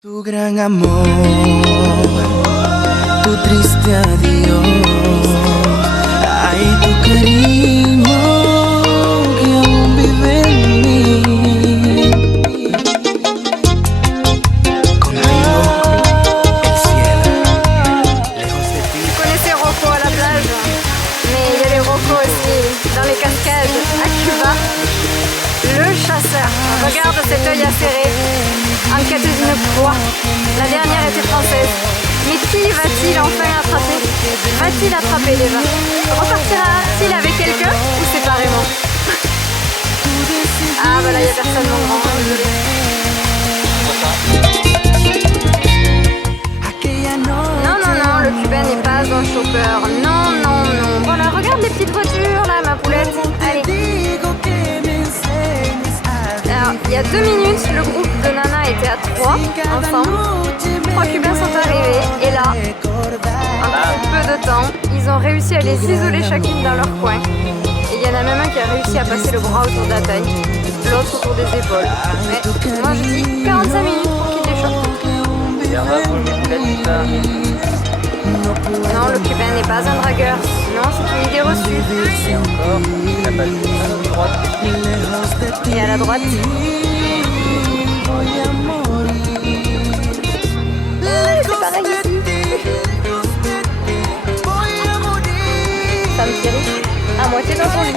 Tu gran amor, tu triste adiós, ay, tu cariño que aún vive en mí. Contigo, el cielo, lejos de ti. Vous connaissez Rocco à la plage, mais il y avait Rocco aussi dans les cascades à Cuba. Le chasseur. Regarde cet œil acéré, en quête d'une proie. La dernière était française. Mais qui va-t-il enfin attraper? Va-t-il attraper déjà? Repartira-t-il avec quelqu'un ou séparément? Ah bah là il n'y a personne mon grand, désolé. Non, non, non, le cubain n'est pas un chauffeur. Non, non, non. Voilà, regarde les petites voitures là, ma poulette. Allez. Alors, il y a 2 minutes, le groupe de Nana était à 3 ensemble. 3 Cubains sont arrivés et là, en très peu de temps, ils ont réussi à les isoler chacune dans leur coin. Et il y en a même un qui a réussi à passer le bras autour de la taille, l'autre autour des épaules. Mais moi je dis 45 minutes pour qu'ils les chopent. Non, le Cubain n'est pas un dragueur. Non, c'est une idée reçue. Et à la droite. C'est pareil ici. Ça me fait rire. À moitié dans son lit.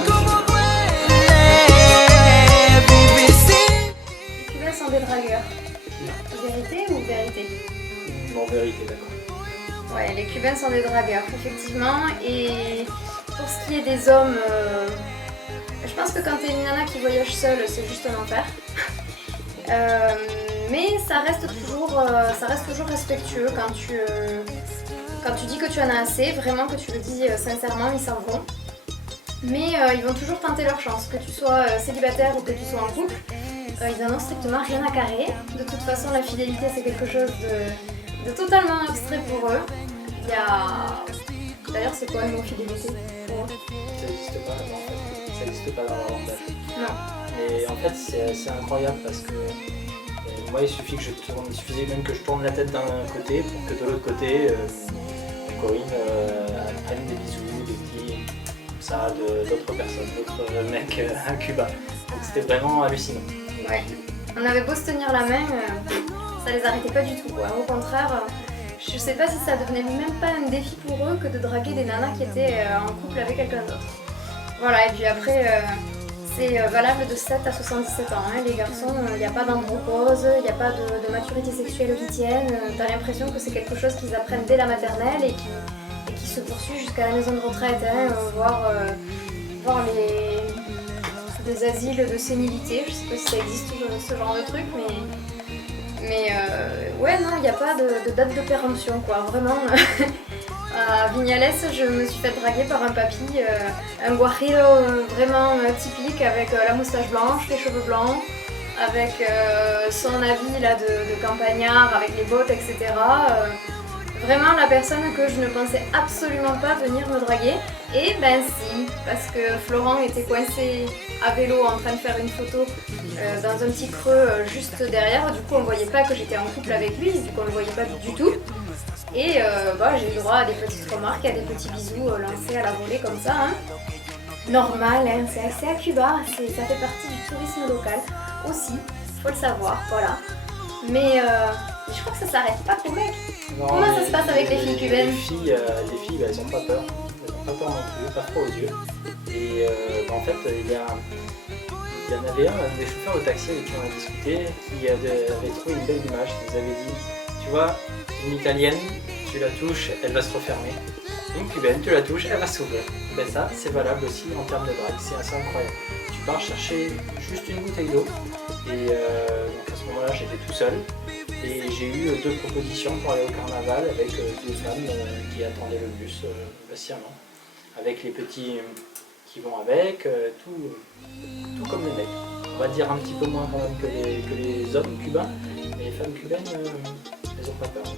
Les Cubains sont des dragueurs. Vérité ou vérité? En vérité, d'accord. Ouais, les Cubains sont des dragueurs, effectivement. Et pour ce qui est des hommes, je pense que quand t'es une nana qui voyage seule, c'est juste un enfer. Mais ça reste toujours respectueux quand tu dis que tu en as assez, vraiment que tu le dis sincèrement, ils s'en vont. Mais ils vont toujours tenter leur chance, que tu sois célibataire ou que tu sois en couple. Ils en ont strictement rien à carrer. De toute façon, la fidélité, c'est quelque chose de totalement abstrait pour eux. Il y a... D'ailleurs, c'est quoi le mot fidélité pour eux? Ça n'existe pas, en fait. Ça n'existe pas dans leur langage. Non. Et en fait, c'est incroyable parce que moi, il suffisait même que je tourne la tête d'un côté pour que de l'autre côté, Corinne prenne des bisous, des petits, comme ça, d'autres personnes, d'autres mecs à Cuba. Donc c'était vraiment hallucinant. Ouais. On avait beau se tenir la main, ça les arrêtait pas du tout, quoi. Au contraire, je sais pas si ça devenait même pas un défi pour eux que de draguer des nanas qui étaient en couple avec quelqu'un d'autre. Voilà, et puis après, c'est valable de 7 à 77 ans. Hein. Les garçons, il n'y a pas d'andropause, il n'y a pas de maturité sexuelle qui tienne. T'as l'impression que c'est quelque chose qu'ils apprennent dès la maternelle et qui se poursuit jusqu'à la maison de retraite, hein, voire des asiles de sénilité. Je sais pas si ça existe ce genre de truc, mais ouais, non, il n'y a pas de date de péremption, quoi. Vraiment, à Vignales, je me suis fait draguer par un papy, un guajiro vraiment typique, avec la moustache blanche, les cheveux blancs, avec son habit là, de campagnard, avec les bottes, etc. Vraiment la personne que je ne pensais absolument pas venir me draguer. Et ben si, parce que Florent était coincé à vélo en train de faire une photo dans un petit creux juste derrière. Du coup on voyait pas que j'étais en couple avec lui, vu qu'on le voyait pas du tout. Et j'ai eu droit à des petites remarques, à des petits bisous lancés à la volée comme ça. Hein. Normal, hein, c'est à Cuba, ça fait partie du tourisme local aussi, faut le savoir, voilà. Mais je crois que ça s'arrête pas pour mecs. Non, comment ça se passe avec les filles cubaines? Les filles, elles ont pas peur. Elles ont pas peur non plus, pas trop aux yeux. Et en fait, il y en avait un des chauffeurs de taxi avec qui on a discuté, qui avait trouvé une belle image, qui nous avait dit, tu vois, une italienne, tu la touches, elle va se refermer. Une cubaine, tu la touches, elle va s'ouvrir. Ben ça, c'est valable aussi en termes de drague, c'est assez incroyable. Tu pars chercher juste une bouteille d'eau, et donc à ce moment-là, j'étais tout seul. Et j'ai eu 2 propositions pour aller au carnaval avec 2 femmes qui attendaient le bus patiemment. Avec les petits qui vont avec, tout comme les mecs. On va dire un petit peu moins quand même que les hommes cubains, mais les femmes cubaines, elles ont pas peur.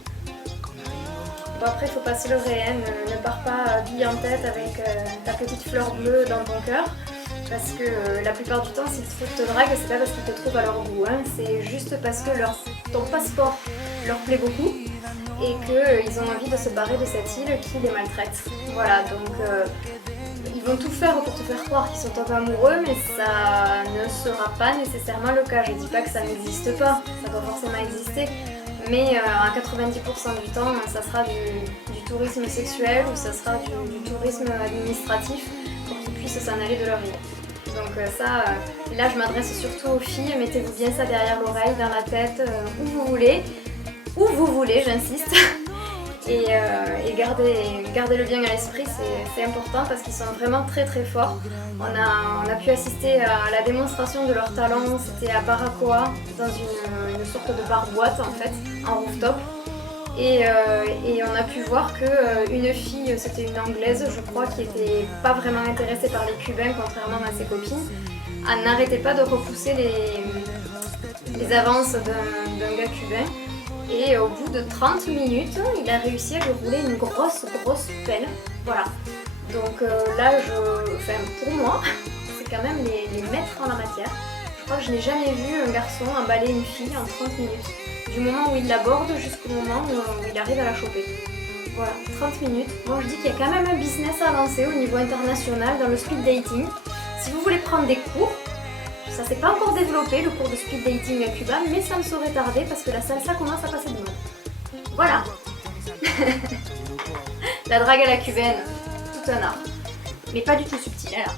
Bon après il faut pas se leurrer, hein. Ne pars pas bille en tête avec ta petite fleur bleue dans ton cœur. Parce que la plupart du temps, s'ils te draguent, c'est pas parce qu'ils te trouvent à leur goût, hein. C'est juste parce que ton passeport leur plaît beaucoup et qu'ils ont envie de se barrer de cette île qui les maltraite. Voilà, donc ils vont tout faire pour te faire croire qu'ils sont tombés amoureux, mais ça ne sera pas nécessairement le cas. Je dis pas que ça n'existe pas, ça doit forcément exister, mais à 90% du temps, ça sera du tourisme sexuel ou ça sera du tourisme administratif pour qu'ils puissent s'en aller de leur île. Donc ça, là je m'adresse surtout aux filles, mettez-vous bien ça derrière l'oreille, dans la tête, où vous voulez, j'insiste. Et gardez-le bien à l'esprit, c'est important parce qu'ils sont vraiment très très forts. On a pu assister à la démonstration de leur talent, c'était à Baracoa, dans une sorte de bar-boîte en fait, en rooftop. Et on a pu voir qu'une fille, c'était une anglaise je crois, qui était pas vraiment intéressée par les Cubains contrairement à ses copines, elle n'arrêtait pas de repousser les avances d'un gars cubain. Et au bout de 30 minutes, il a réussi à lui rouler une grosse pelle. Voilà. Donc là, pour moi, c'est quand même les maîtres en la matière. Je crois que je n'ai jamais vu un garçon emballer une fille en 30 minutes. Du moment où il l'aborde jusqu'au moment où il arrive à la choper. Voilà, 30 minutes. Moi je dis qu'il y a quand même un business à lancer au niveau international dans le speed dating. Si vous voulez prendre des cours, ça s'est pas encore développé le cours de speed dating à Cuba, mais ça ne saurait tarder parce que la salsa commence à passer de mode. Voilà. La drague à la cubaine, tout un art. Mais pas du tout subtil alors.